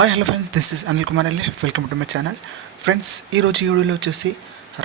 Hi hello friends, this is Anil Kumar Alle. Welcome to my channel. Friends, ఈరోజు ఈ వీడియోలో వచ్చేసి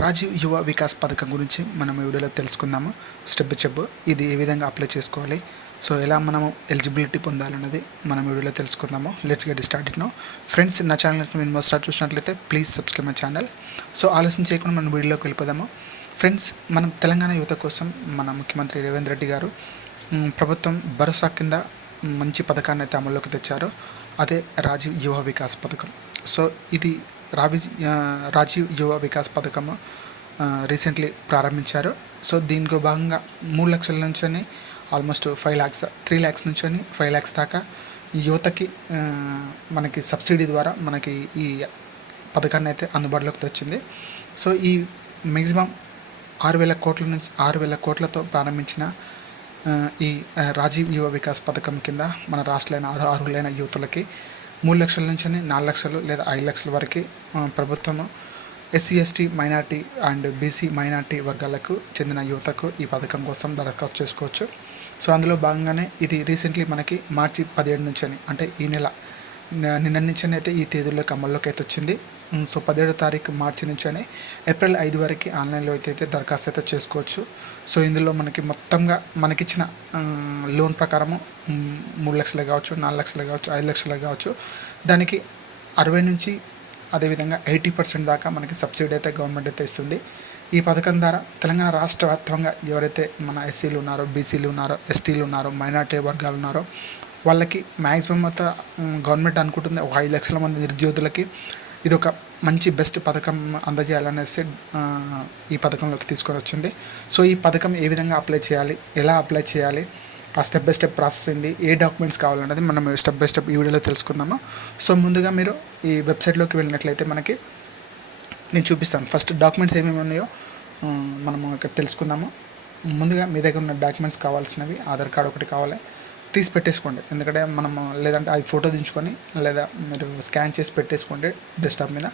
రాజీవ్ యువ వికాస్ పథకం గురించి మనం ఈ వీడియోలో తెలుసుకుందాము. స్టెప్ బై స్టెప్ ఇది ఏ విధంగా అప్లై చేసుకోవాలి, సో ఎలా మనము ఎలిజిబిలిటీ పొందాలన్నది మనం ఈ వీడియోలో తెలుసుకుందాము. Let's get started now. Friends, నా ఛానల్ మీరు మొదటిసారి చూసినట్లయితే please subscribe my channel. So ఆలస్యం చేయకుండా మనం వీడియోలోకి వెళ్ళిపోదాము. ఫ్రెండ్స్, మనం తెలంగాణ యువత కోసం మన ముఖ్యమంత్రి రేవంత్ రెడ్డి గారు ప్రభుత్వం భరోసా కింద మంచి పథకాన్ని అయితే అమల్లోకి తెచ్చారు. అదే రాజీవ్ యువ వికాస్ పథకం. సో ఇది రాజీవ్ యువ వికాస్ పథకము రీసెంట్లీ ప్రారంభించారు. సో దీనికి భాగంగా 3 లక్షల నుంచి ఆల్మోస్ట్ 5 lakhs 3 lakhs నుంచి 5 lakhs దాకా యువతకి మనకి సబ్సిడీ ద్వారా మనకి ఈ పథకాన్ని అయితే అందుబాటులోకి తెచ్చింది. సో ఈ మ్యాక్సిమం 6,000 కోట్ల నుంచి 6,000 కోట్లతో ప్రారంభించిన ఈ రాజీవ్ యువ వికాస్ పథకం కింద మన రాష్ట్రాలైన అర్హులైన యువతులకి 3 లక్షల నుంచి 4 లక్షలు లేదా 5 లక్షల వరకు ప్రభుత్వము SC ST minority and BC minority వర్గాలకు చెందిన యువతకు ఈ పథకం కోసం దరఖాస్తు చేసుకోవచ్చు. సో అందులో భాగంగానే ఇది రీసెంట్లీ మనకి మార్చి 17 నుంచి అంటే ఈ నెల నిన్న నుంచి అయితే ఈ తేదీల్లోకి అమల్లోకి అయితే వచ్చింది. సో 17వ తారీఖు మార్చి నుంచి ఏప్రిల్ 5 వరకు ఆన్లైన్లో అయితే దరఖాస్తు అయితే చేసుకోవచ్చు. సో ఇందులో మనకి మొత్తంగా మనకిచ్చిన లోన్ ప్రకారము 3 లక్షలు కావచ్చు, 4 లక్షలు కావచ్చు, 5 లక్షలు కావచ్చు, దానికి 60 నుంచి అదేవిధంగా 80% దాకా మనకి సబ్సిడీ అయితే గవర్నమెంట్ అయితే ఇస్తుంది. ఈ పథకం ద్వారా తెలంగాణ రాష్ట్ర వ్యాప్తంగా ఎవరైతే మన ఎస్సీలు ఉన్నారో, బీసీలు ఉన్నారో, ఎస్టీలు ఉన్నారో, మైనార్టీ వర్గాలు ఉన్నారో వాళ్ళకి మ్యాక్సిమం మొత్తం గవర్నమెంట్ అనుకుంటుంది ఒక 5 లక్షల మంది నిరుద్యోగులకి ఇది ఒక మంచి బెస్ట్ పథకం అందజేయాలనేసి ఈ పథకంలోకి తీసుకొని వచ్చింది. సో ఈ పథకం ఏ విధంగా అప్లై చేయాలి, ఎలా అప్లై చేయాలి, ఆ స్టెప్ బై స్టెప్ ప్రాసెస్ ఏంది, ఏ డాక్యుమెంట్స్ కావాలన్నది మనం స్టెప్ బై స్టెప్ ఈ వీడియోలో తెలుసుకుందాము. సో ముందుగా మీరు ఈ వెబ్సైట్లోకి వెళ్ళినట్లయితే మనకి నేను చూపిస్తాను. ఫస్ట్ డాక్యుమెంట్స్ ఏమేమి ఉన్నాయో మనము ఇక్కడ తెలుసుకుందాము. ముందుగా మీ దగ్గర ఉన్న డాక్యుమెంట్స్ కావాల్సినవి ఆధార్ కార్డు ఒకటి కావాలి, తీసి పెట్టేసుకోండి. ఎందుకంటే మనము లేదంటే అది ఫోటో దించుకొని లేదా మీరు స్కాన్ చేసి పెట్టేసుకోండి డెస్క్టాప్ మీద.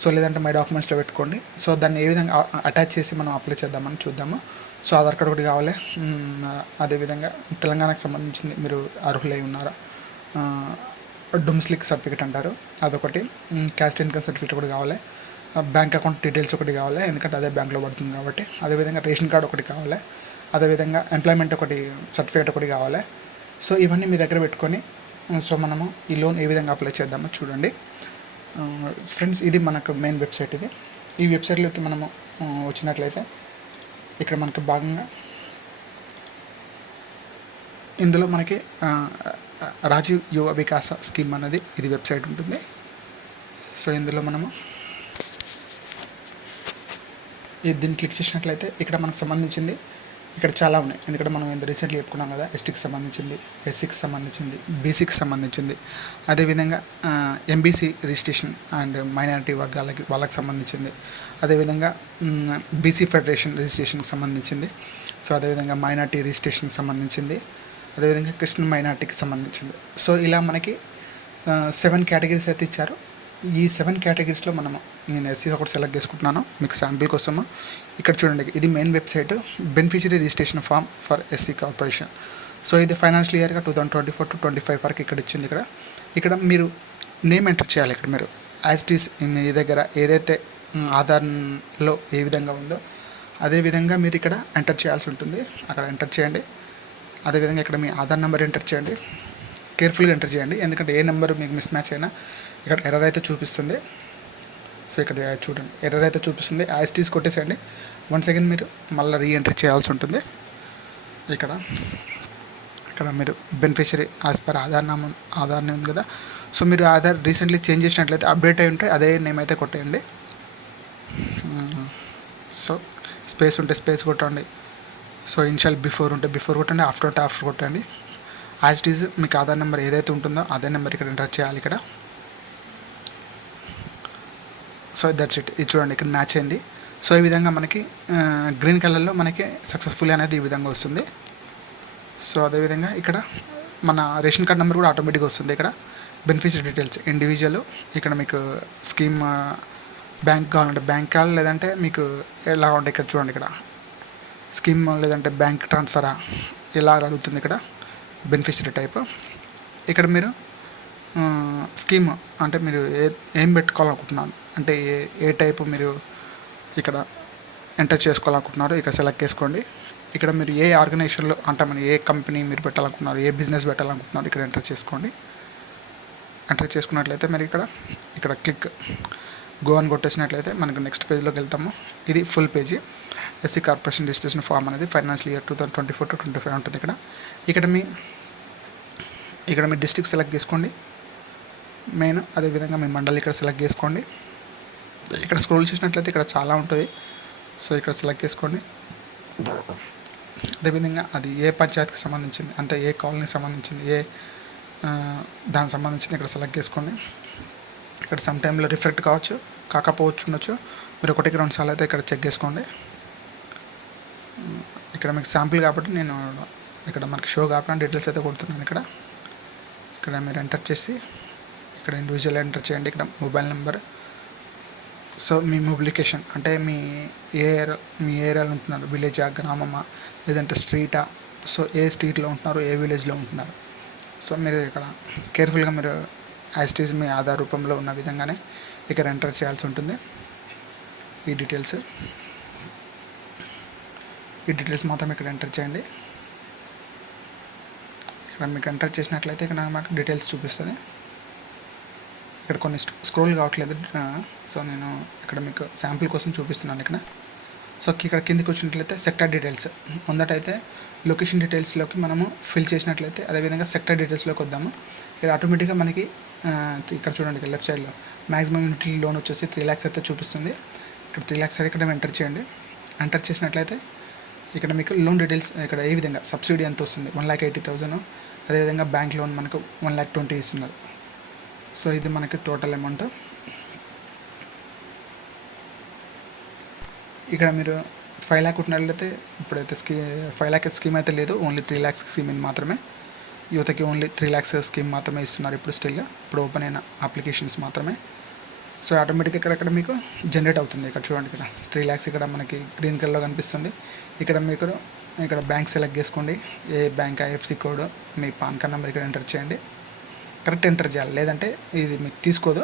సో లేదంటే మై డాక్యుమెంట్స్లో పెట్టుకోండి. సో దాన్ని ఏ విధంగా అటాచ్ చేసి మనం అప్లై చేద్దామని చూద్దాము. సో ఆధార్ కార్డు ఒకటి కావాలి, అదేవిధంగా తెలంగాణకు సంబంధించింది మీరు అర్హులై ఉన్నారా, డొమిసిలిక్ సర్టిఫికేట్ అంటారు అదొకటి, క్యాస్ట్ ఇన్కమ్ సర్టిఫికేట్ ఒకటి కావాలి, బ్యాంక్ అకౌంట్ డీటెయిల్స్ ఒకటి కావాలి ఎందుకంటే అదే బ్యాంక్లో పడుతుంది కాబట్టి, అదేవిధంగా రేషన్ కార్డు ఒకటి కావాలి, అదేవిధంగా ఎంప్లాయ్మెంట్ ఒకటి సర్టిఫికేట్ ఒకటి కావాలి. సో ఇవన్నీ మీ దగ్గర పెట్టుకొని సో మనము ఈ లోన్ ఏ విధంగా అప్లై చేద్దామో చూడండి. ఫ్రెండ్స్, ఇది మనకు మెయిన్ వెబ్సైట్. ఇది ఈ వెబ్సైట్లోకి మనము వచ్చినట్లయితే ఇక్కడ మనకు భాగంగా ఇందులో మనకి రాజీవ్ యువ వికాస స్కీమ్ అన్నది ఇది వెబ్సైట్ ఉంటుంది. సో ఇందులో మనము దీన్ని క్లిక్ చేసినట్లయితే ఇక్కడ మనకు సంబంధించింది ఇక్కడ చాలా ఉన్నాయి. ఎందుకంటే మనం ఎంత రీసెంట్లీ చెప్పుకున్నాం కదా, ఎస్టీకి సంబంధించింది, ఎస్సీకి సంబంధించింది, బీసీకి సంబంధించింది, అదేవిధంగా ఎంబీసీ రిజిస్ట్రేషన్ అండ్ మైనారిటీ వాళ్ళకి సంబంధించింది, అదేవిధంగా బీసీ ఫెడరేషన్ రిజిస్ట్రేషన్కి సంబంధించింది, సో అదేవిధంగా మైనారిటీ రిజిస్ట్రేషన్కి సంబంధించింది, అదేవిధంగా క్రిస్టియన్ మైనారిటీకి సంబంధించింది. సో ఇలా మనకి 7 కేటగిరీస్ అయితే ఇచ్చారు. ఈ 7 కేటగిరీస్లో నేను ఎస్సీ ఒకటి సెలెక్ట్ చేసుకుంటున్నాను మీకు శాంపిల్ కోసము. ఇక్కడ చూడండి, ఇది main website, beneficiary registration form for SC corporation. So ఇది ఫైనాన్షియల్ ఇయర్గా 2024 to 2025 వరకు ఇక్కడ ఇచ్చింది. ఇక్కడ మీరు నేమ్ ఎంటర్ చేయాలి. ఇక్కడ మీరు యాజ్ ఇట్ ఈస్ మీ దగ్గర ఏదైతే ఆధార్లో ఏ విధంగా ఉందో అదేవిధంగా మీరు ఇక్కడ ఎంటర్ చేయాల్సి ఉంటుంది. అక్కడ ఎంటర్ చేయండి. అదేవిధంగా ఇక్కడ మీ ఆధార్ నెంబర్ ఎంటర్ చేయండి, కేర్ఫుల్గా ఎంటర్ చేయండి. ఎందుకంటే ఏ నెంబర్ మీకు మిస్ మ్యాచ్ అయినా ఇక్కడ ఎర్రర్ అయితే చూపిస్తుంది. సో ఇక్కడ చూడండి, ఎర్రర్ అయితే చూపిస్తుంది. యాజ్ టీస్ కొట్టేసేయండి. వన్స్ అగైన్ మీరు మళ్ళీ రీఎంట్రీ చేయాల్సి ఉంటుంది. ఇక్కడ మీరు beneficiary as per Aadhaar name ఉంది కదా, సో మీరు ఆధార్ రీసెంట్లీ చేంజ్ చేసినట్లయితే అప్డేట్ అయి ఉంటే అదే నేమ్ అయితే కొట్టేయండి. సో స్పేస్ ఉంటే స్పేస్ కొట్టండి. సో ఇనిషియల్ బిఫోర్ ఉంటే బిఫోర్ కొట్టండి, ఆఫ్టర్ ఉంటే ఆఫ్టర్ కొట్టండి. యాజ్ ఇట్ ఈజ్ మీకు ఆధార్ నెంబర్ ఏదైతే ఉంటుందో అదే నెంబర్ ఇక్కడ ఎంటర్ చేయాలి ఇక్కడ. So that's it. ఇది చూడండి, ఇక్కడ మ్యాచ్ అయింది. సో ఈ విధంగా మనకి గ్రీన్ కలర్లో మనకి సక్సెస్ఫుల్ అనేది ఈ విధంగా వస్తుంది. సో అదేవిధంగా ఇక్కడ మన రేషన్ కార్డ్ నెంబర్ కూడా ఆటోమేటిక్గా వస్తుంది. ఇక్కడ బెనిఫిషరీ డీటెయిల్స్ ఇండివిజువల్, ఇక్కడ మీకు స్కీమ్ బ్యాంక్ కావాలంటే బ్యాంక్ కావాలి, లేదంటే మీకు ఎలా ఉంటే ఇక్కడ చూడండి, ఇక్కడ స్కీమ్ లేదంటే బ్యాంక్ ట్రాన్స్ఫరా ఇలా అడుగుతుంది. ఇక్కడ బెనిఫిషరీ టైప్ ఇక్కడ మీరు స్కీమ్ అంటే మీరు ఏం పెట్టుకోవాలనుకుంటున్నారు, అంటే ఏ టైపు మీరు ఇక్కడ ఎంటర్ చేసుకోవాలనుకుంటున్నారు ఇక్కడ సెలెక్ట్ చేసుకోండి. ఇక్కడ మీరు ఏ ఆర్గనైజేషన్లో అంటే మన ఏ కంపెనీ మీరు పెట్టాలనుకుంటున్నారు, ఏ బిజినెస్ పెట్టాలనుకుంటున్నారు ఇక్కడ ఎంటర్ చేసుకోండి. ఎంటర్ చేసుకున్నట్లయితే మరి ఇక్కడ క్లిక్ గో అని కొట్టేసినట్లయితే మనకు నెక్స్ట్ పేజ్లోకి వెళ్తాము. ఇది full page. SC corporation registration form అనేది ఫైనాన్షియల్ ఇయర్ 2024 to 25 ఉంటుంది. ఇక్కడ మీ డిస్ట్రిక్ట్ సెలెక్ట్ చేసుకోండి మెయిన్. అదేవిధంగా మీ మండలి ఇక్కడ సెలెక్ట్ చేసుకోండి. ఇక్కడ స్క్రోల్ చేసినట్లయితే ఇక్కడ చాలా ఉంటుంది. సో ఇక్కడ సెలెక్ట్ చేసుకోండి. అదేవిధంగా అది ఏ పంచాయతీకి సంబంధించింది, అంటే ఏ కాలనీకి సంబంధించింది, దానికి సంబంధించింది ఇక్కడ సెలెక్ట్ చేసుకోండి. ఇక్కడ సమ్ టైంలో రిఫ్లెక్ట్ కాకపోవచ్చు ఉండొచ్చు. మీరు 1-2 సార్లు అయితే ఇక్కడ చెక్ చేసుకోండి. ఇక్కడ మీకు శాంపిల్ కాబట్టి నేను ఇక్కడ మనకి షో కాకుండా డీటెయిల్స్ అయితే కొడుతున్నాను. ఇక్కడ మీరు ఎంటర్ చేసి ఇక్కడ ఇండివిజువల్ ఎంటర్ చేయండి. ఇక్కడ మొబైల్ నెంబర్, సో మీ మొబిలికేషన్ అంటే మీ ఏరియాలో ఉంటున్నారు, విలేజా, గ్రామమా, లేదంటే స్ట్రీటా, సో ఏ స్ట్రీట్లో ఉంటున్నారు, ఏ విలేజ్లో ఉంటున్నారు. సో మీరు ఇక్కడ కేర్ఫుల్గా మీరు యాజ్ ఇట్ ఈజ్ మీ ఆధార్ రూపంలో ఉన్న విధంగానే ఇక్కడ ఎంటర్ చేయాల్సి ఉంటుంది. ఈ డీటెయిల్స్ మాత్రం ఇక్కడ ఎంటర్ చేయండి. ఇక్కడ మీకు ఎంటర్ చేసినట్లయితే ఇక్కడ మాకు డీటెయిల్స్ చూపిస్తుంది. ఇక్కడ కొన్ని స్క్రోల్ కావట్లేదు, సో నేను ఇక్కడ మీకు శాంపిల్ కోసం చూపిస్తున్నాను. సో ఇక్కడ కిందికి వచ్చినట్లయితే సెక్టర్ డీటెయిల్స్ ముందటైతే లొకేషన్ డీటెయిల్స్లోకి మనము ఫిల్ చేసినట్లయితే అదేవిధంగా సెక్టర్ డీటెయిల్స్లోకి వద్దాము. ఇక్కడ ఆటోమేటిక్గా మనకి ఇక్కడ చూడండి, ఇక్కడ లెఫ్ట్ సైడ్లో మ్యాక్సిమం యూనిటీ లోన్ వచ్చేసి 3 lakhs అయితే చూపిస్తుంది. ఇక్కడ 3 lakhs ఇక్కడ ఎంటర్ చేయండి. ఎంటర్ చేసినట్లయితే ఇక్కడ మీకు లోన్ డీటెయిల్స్ ఇక్కడ ఏ విధంగా సబ్సిడీ ఎంత వస్తుంది 1,80,000, అదేవిధంగా బ్యాంక్ లోన్ మనకు 1,20,000 ఇస్తున్నారు. సో ఇది మనకి టోటల్ అమౌంట్. ఇక్కడ మీరు 5 lakh ఉన్నట్లయితే ఇప్పుడైతే 5 lakh స్కీమ్ అయితే లేదు, ఓన్లీ 3 lakhs స్కీమ్ ఇది మాత్రమే. యువతకి ఓన్లీ 3 lakhs స్కీమ్ మాత్రమే ఇస్తున్నారు ఇప్పుడు ఓపెన్ అయిన అప్లికేషన్స్ మాత్రమే. సో ఆటోమేటిక్గా ఇక్కడ మీకు జనరేట్ అవుతుంది. ఇక్కడ చూడండి, ఇక్కడ 3 lakhs ఇక్కడ మనకి గ్రీన్ కలర్లో కనిపిస్తుంది. ఇక్కడ బ్యాంక్ సెలెక్ట్ చేసుకోండి, ఏ బ్యాంక్, ఐఎఫ్సి కోడ్, మీ పాన్ కార్డ్ నెంబర్ ఇక్కడ ఎంటర్ చేయండి. కరెక్ట్ ఎంటర్ చేయాలి, లేదంటే ఇది మీకు తీసుకోదు.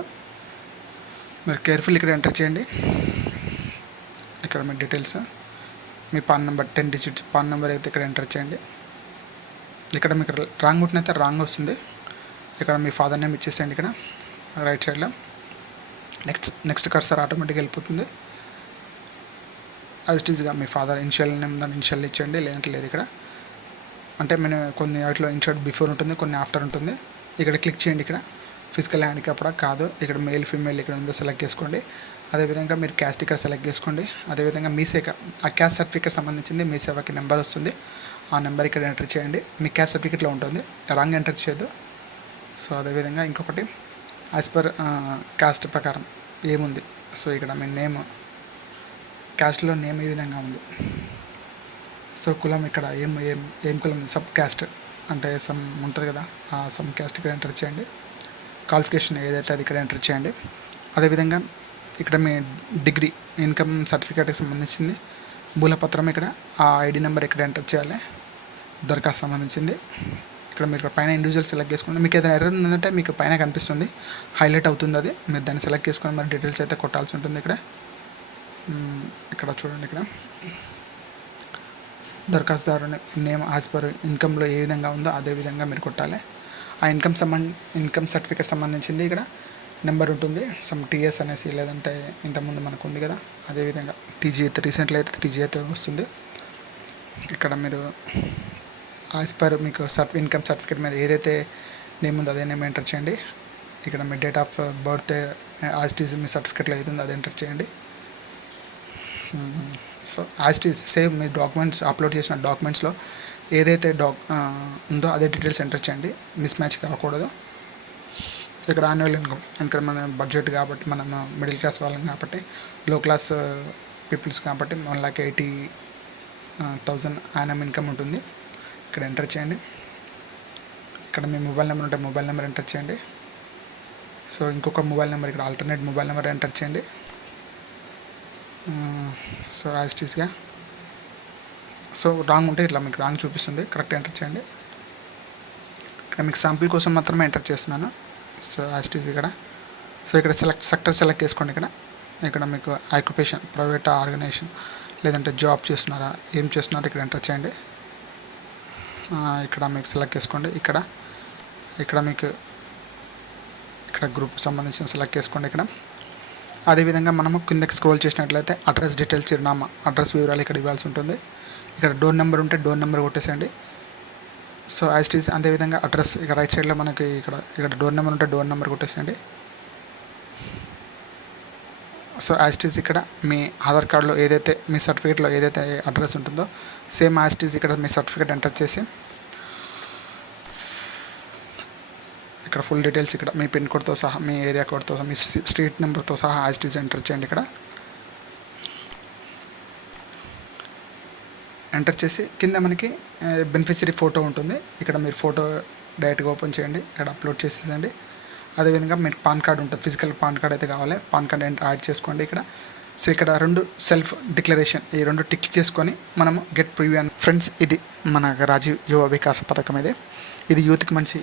మీరు కేర్ఫుల్ ఇక్కడ ఎంటర్ చేయండి. ఇక్కడ మీ డీటెయిల్స్, మీ PAN number 10 digits PAN number అయితే ఇక్కడ ఎంటర్ చేయండి. ఇక్కడ మీకు రాంగ్ ఉంటేనైతే రాంగ్ వస్తుంది. ఇక్కడ మీ ఫాదర్ నేమ్ ఇచ్చేసేయండి ఇక్కడ రైట్ సైడ్లో. నెక్స్ట్ కర్సర్ ఆటోమేటిక్గా వెళ్ళిపోతుంది. యాజ్ ఇట్ ఈస్గా మీ ఫాదర్ ఇనిషియల్ నేమ్ దాన్ని ఇనిషియల్ ఇచ్చేయండి, లేదంటే లేదు. ఇక్కడ అంటే నేను కొన్ని వాటిలో ఇన్షర్ట్ బిఫోర్ ఉంటుంది, కొన్ని ఆఫ్టర్ ఉంటుంది. ఇక్కడ క్లిక్ చేయండి. ఇక్కడ ఫిజికల్ హ్యాండిక్యాప్డా కాదు, ఇక్కడ మేల్ ఫీమేల్ ఇక్కడ ఉందో సెలెక్ట్ చేసుకోండి. అదేవిధంగా మీరు క్యాస్ట్ ఇక్కడ సెలెక్ట్ చేసుకోండి. అదేవిధంగా మీ సేవ, ఆ క్యాస్ట్ సర్టిఫికేట్ సంబంధించింది మీ సేవకి నెంబర్ వస్తుంది, ఆ నెంబర్ ఇక్కడ ఎంటర్ చేయండి. మీ క్యాస్ట్ సర్టిఫికేట్లో ఉంటుంది, రాంగ్ ఎంటర్ చేయొద్దు. సో అదేవిధంగా ఇంకొకటి యాజ్ పర్ క్యాస్ట్ ప్రకారం ఏముంది, సో ఇక్కడ మీ నేమ్, క్యాస్ట్లో నేమ్ ఈ విధంగా ఉంది. సో కులం ఇక్కడ ఏం కులం, సబ్ క్యాస్ట్ అంటే సమ్ ఉంటుంది కదా, ఆ సమ్ క్యాస్ట్ ఇక్కడ ఎంటర్ చేయండి. క్వాలిఫికేషన్ ఏదైతే అది ఇక్కడ ఎంటర్ చేయండి. అదేవిధంగా ఇక్కడ మీ డిగ్రీ, ఇన్కమ్ సర్టిఫికేట్కి సంబంధించింది, మూలపత్రం ఇక్కడ ఆ ఐడి నెంబర్ ఇక్కడ ఎంటర్ చేయాలి, దరఖాస్తు సంబంధించింది. ఇక్కడ మీరు పైన ఇండివిజువల్ సెలెక్ట్ చేసుకోండి. మీకు ఏదైనా ఎర్రర్ ఉందంటే మీకు పైన కనిపిస్తుంది, హైలైట్ అవుతుంది, అది మీరు దాన్ని సెలెక్ట్ చేసుకొని మరి డీటెయిల్స్ అయితే కొట్టాల్సి ఉంటుంది. ఇక్కడ చూడండి, ఇక్కడ దరఖాస్తుదారు నేమ్ యాజ్ పర్ ఇన్కంలో ఏ విధంగా ఉందో అదే విధంగా మీరు కొట్టాలి. ఆ ఇన్కమ్ సర్టిఫికేట్ సంబంధించింది ఇక్కడ నెంబర్ ఉంటుంది, సమ్ టీఎస్ అనేసి, లేదంటే ఇంతకుముందు మనకు ఉంది కదా అదేవిధంగా టీజీ అయితే రీసెంట్లీ అయితే టీజీ అయితే వస్తుంది. ఇక్కడ మీరు యాజ్ పర్ మీకు ఇన్కమ్ సర్టిఫికేట్ మీద ఏదైతే నేమ్ ఉందో అదే నేమ్ ఎంటర్ చేయండి. ఇక్కడ మీ date of birth as it is మీ సర్టిఫికేట్లో ఏది ఉందో అది ఎంటర్ చేయండి. So as it is save మీ డాక్యుమెంట్స్ అప్లోడ్ చేసిన డాక్యుమెంట్స్లో ఏదైతే ఉందో అదే డీటెయిల్స్ ఎంటర్ చేయండి, మిస్ మ్యాచ్ కాకూడదు. ఇక్కడ యాన్యువల్ ఇన్కమ్, ఇక్కడ మన బడ్జెట్ కాబట్టి మనం మిడిల్ క్లాస్ వాళ్ళం కాబట్టి, లో క్లాస్ పీపుల్స్ కాబట్టి 1,80,000 యానం ఇన్కమ్ ఉంటుంది. ఇక్కడ ఎంటర్ చేయండి. ఇక్కడ మీ మొబైల్ నెంబర్ ఉంటే మొబైల్ నెంబర్ ఎంటర్ చేయండి. సో ఇంకొక మొబైల్ నెంబర్ ఇక్కడ ఆల్టర్నేట్ మొబైల్ నెంబర్ ఎంటర్ చేయండి. సో యాజ్ ఇట్ ఈస్గా, సో రాంగ్ ఉంటే ఇట్లా మీకు రాంగ్ చూపిస్తుంది, కరెక్ట్ ఎంటర్ చేయండి. ఇక్కడ మీకు శాంపిల్ కోసం మాత్రమే ఎంటర్ చేస్తున్నాను. సో యాస్టీస్ ఇక్కడ. సో ఇక్కడ సెక్టర్ సెలెక్ట్ చేసుకోండి. ఇక్కడ మీకు ఆక్యుపేషన్ ప్రైవేట్ ఆర్గనైజేషన్ లేదంటే జాబ్ చేస్తున్నారా, ఏం చేస్తున్నారో ఇక్కడ ఎంటర్ చేయండి. ఇక్కడ మీకు సెలెక్ట్ చేసుకోండి. ఇక్కడ మీకు ఇక్కడ గ్రూప్ సంబంధించిన సెలెక్ట్ చేసుకోండి. అదేవిధంగా మనము కిందకి స్క్రోల్ చేసినట్లయితే అడ్రస్ డీటెయిల్స్, చిరునామా, అడ్రస్ వివరాలు ఇక్కడ ఇవ్వాల్సి ఉంటుంది. ఇక్కడ డోర్ నెంబర్ ఉంటే డోర్ నెంబర్ కొట్టేసేయండి. సో యాస్టీస్ అదేవిధంగా అడ్రస్ ఇక రైట్ సైడ్లో మనకి ఇక్కడ డోర్ నెంబర్ ఉంటే డోర్ నెంబర్ కొట్టేసేయండి. సో యాస్టీస్ ఇక్కడ మీ ఆధార్ కార్డులో ఏదైతే మీ సర్టిఫికేట్లో ఏదైతే అడ్రస్ ఉంటుందో సేమ్ యాస్టీస్ ఇక్కడ మీ సర్టిఫికేట్ ఎంటర్ చేసి ఇక్కడ ఫుల్ డీటెయిల్స్ ఇక్కడ మీ పిన్ కోడ్తో సహా, మీ ఏరియా కోడ్తో సహా, మీ స్ట్రీట్ నెంబర్తో సహా యాస్టీస్ ఎంటర్ చేయండి. ఇక్కడ ఎంటర్ చేసి కింద మనకి బెనిఫిషరీ ఫోటో ఉంటుంది. ఇక్కడ మీరు ఫోటో డైరెక్ట్గా ఓపెన్ చేయండి, ఇక్కడ అప్లోడ్ చేసేసండి. అదేవిధంగా మీకు పాన్ కార్డ్ ఉంటుంది, ఫిజికల్ పాన్ కార్డ్ అయితే కావాలి, పాన్ కార్డ్ యాడ్ చేసుకోండి. సో ఇక్కడ 2 సెల్ఫ్ డిక్లరేషన్, ఈ 2 టిక్ చేసుకొని మనము గెట్ ప్రివ్యూ అని. ఫ్రెండ్స్, ఇది మన రాజీవ్ యువ వికాస పథకం. ఇది యూత్కి మంచి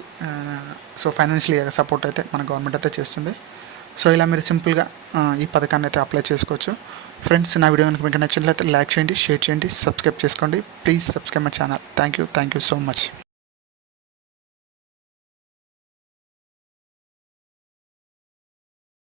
సో ఫైనాన్షియల్ సపోర్ట్ అయితే మన గవర్నమెంట్ అయితే చేస్తుంది. సో ఇలా మీరు సింపుల్గా ఈ పథకాన్ని అయితే అప్లై చేసుకోవచ్చు. ఫ్రెండ్స్, నా వీడియో కనుక మీకు నచ్చినట్లయితే లైక్ చేయండి, షేర్ చేయండి, సబ్స్క్రైబ్ చేసుకోండి. Please subscribe my channel. Thank you so much.